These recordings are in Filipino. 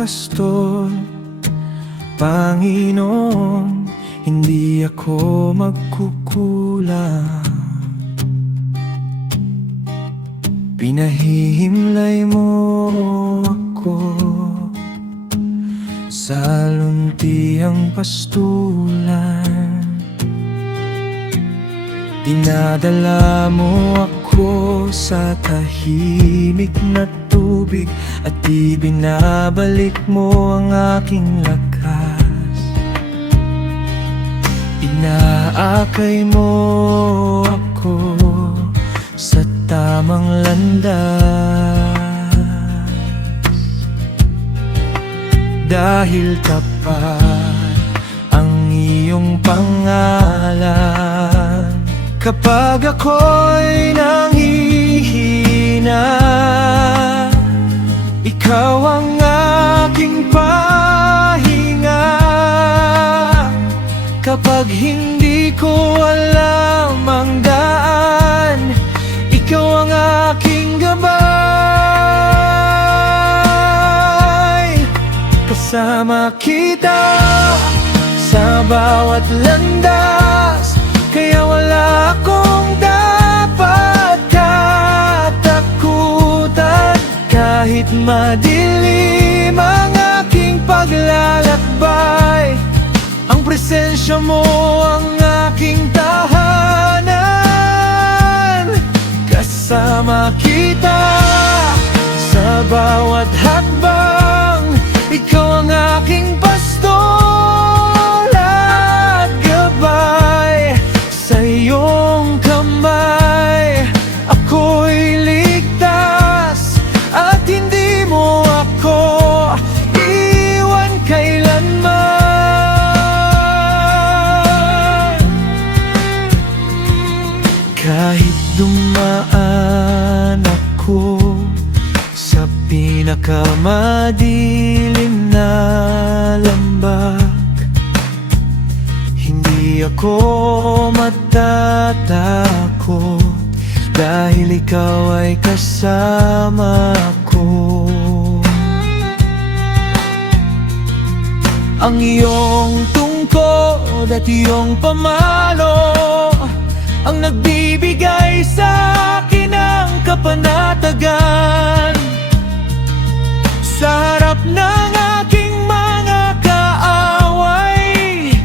pastor. Panginoon, hindi ako magkukulang. Pinahihimlay mo ako sa luntiang pastulan. Dinadala mo ako sa tahimik na tubig at ibinabalik mo ang aking lakas. Inaakay mo ako sa tamang landas, dahil tapat ang iyong pangalan. Kapag ako'y nanghihina, ikaw ang aking pahinga. Kapag hindi ko alam ang daan, ikaw ang aking gabay. Kasama kita sa bawat landas, kaya wala akong dapat katakutan. Kahit madilim ang aking paglalakbay, ang presensya mo ang aking tahanan. Kasama kita sa bawat hakbang, ikaw ang aking pastor at gabay. Sa iyong kamay ako'y ligtas, at hindi mo ako iwan kailanman. Kahit dumaan ako sa pinakamadilim na lambak, hindi ako matatakot, dahil ikaw ay kasama ko. Ang iyong tungkod at iyong pamalo ang nagbibigay sa akin ng kapanatagan. Sa harap ng aking mga kaaway,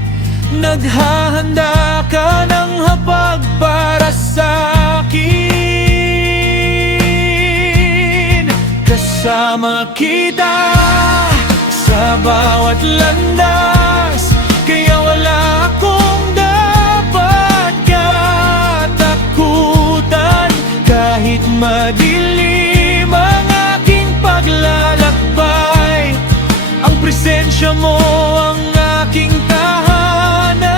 naghahanda ka ng hapag para sa akin. Kasama kita sa bawat landas, kaya wala akong dapat katakutan. Kahit madilim ang aking paglalakbay, ang presensya mo ang aking tahanan.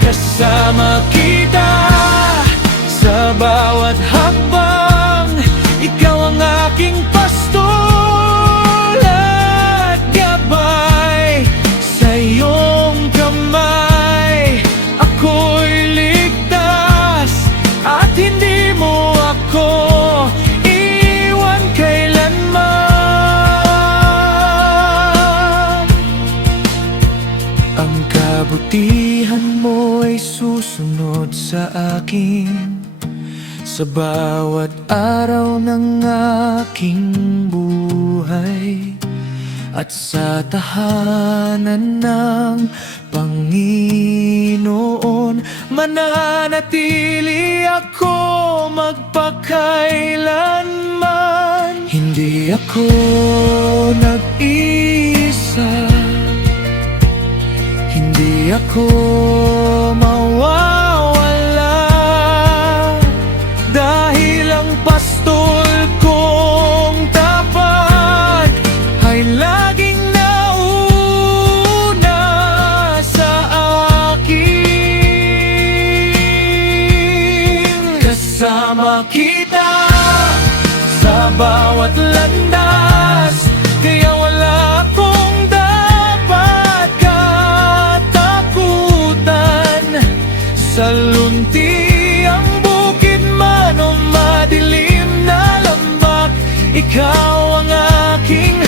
Kasama kita sa bawat hakbang, ikaw ang aking pastor at gabay. Sa iyong kamay ako'y ligtas, at hindi mo ako iwan kailanman. Ang kabutihan mo ay susunod sa akin sa bawat araw ng aking buhay, at sa tahanan ng Panginoon mananatili ako magpakailanman. Hindi ako nag-iisa, hindi ako mawawala, dahil ang pastol kong tapat ay laging nauna sa akin. Kasama kita sa bawat landas, kaya wala akong dapat katakutan. Sa luntiang bukid man o madilim na lambak, ikaw ang aking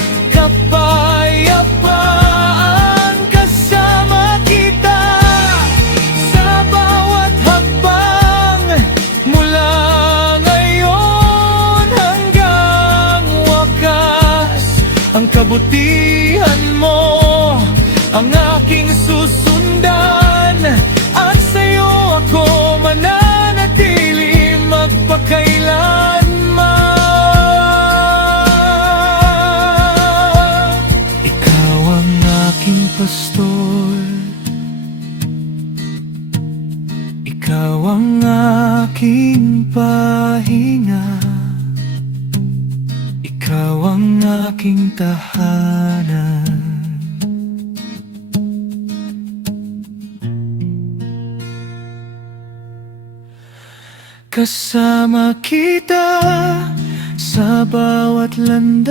Ikaw ang aking pahinga, ikaw ang aking tahanan. Kasama kita sa bawat landas,